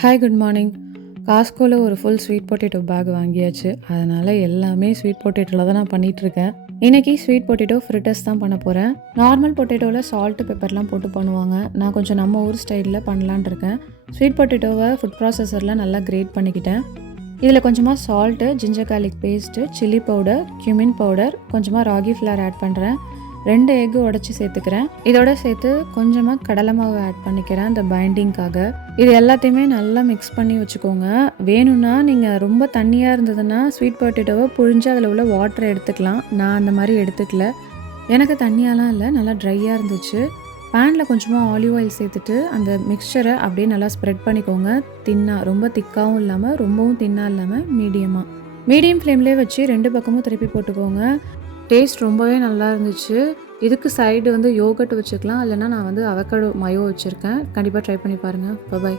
Hi good morning. காஸ்கோவில் ஒரு full sweet potato back வாங்கியாச்சு. அதனால் எல்லாமே ஸ்வீட் பொட்டேட்டோவில் தான் நான் பண்ணிகிட்ருக்கேன். இன்றைக்கி ஸ்வீட் பொட்டேட்டோ ஃப்ரிட்டர்ஸ் தான் பண்ண போகிறேன். நார்மல் பொட்டேட்டோவில் சால்ட்டு பெப்பர்லாம் போட்டு பண்ணுவாங்க. நான் கொஞ்சம் நம்ம ஊர் ஸ்டைலில் பண்ணலான் இருக்கேன். ஸ்வீட் பொட்டேட்டோவை ஃபுட் ப்ராசஸரில் நல்லா கிரேட் பண்ணிக்கிட்டேன். இதில் கொஞ்சமாக salt, ginger garlic paste, chilli powder, cumin powder, கொஞ்சமாக ராகி ஃப்ளார் ஆட் பண்ணுறேன். 2 எக்கு உடச்சி சேர்த்துக்கிறேன். இதோட சேர்த்து கொஞ்சமாக கடலை மாவு ஆட் பண்ணிக்கிறேன் இந்த பைண்டிங்காக. இது எல்லாத்தையுமே நல்லா மிக்ஸ் பண்ணி வச்சுக்கோங்க. வேணும்னா நீங்கள் ரொம்ப தண்ணியாக இருந்ததுன்னா ஸ்வீட் பொட்டேட்டோவை புழிஞ்சு அதில் உள்ள வாட்டரை எடுத்துக்கலாம். நான் அந்த மாதிரி எடுத்துக்கல. எனக்கு தண்ணியாலாம் இல்லை, நல்லா ட்ரையாக இருந்துச்சு. பேனில் கொஞ்சமாக ஆலிவ் ஆயில் சேர்த்துட்டு அந்த மிக்சரை அப்படியே நல்லா ஸ்ப்ரெட் பண்ணிக்கோங்க. தின்னாக, ரொம்ப திக்காகவும் இல்லாமல் ரொம்பவும் தின்னாக இல்லாமல் மீடியம் ஃப்ளேம்லேயே வச்சு 2 பக்கமும் திருப்பி போட்டுக்கோங்க. டேஸ்ட் ரொம்பவே நல்லா இருந்துச்சு. இதுக்கு சைடு யோகர்ட் வச்சுக்கலாம், இல்லைனா நான் அவகேடோ மயோ வச்சுருக்கேன். கண்டிப்பாக ட்ரை பண்ணி பாருங்கள். பாய்.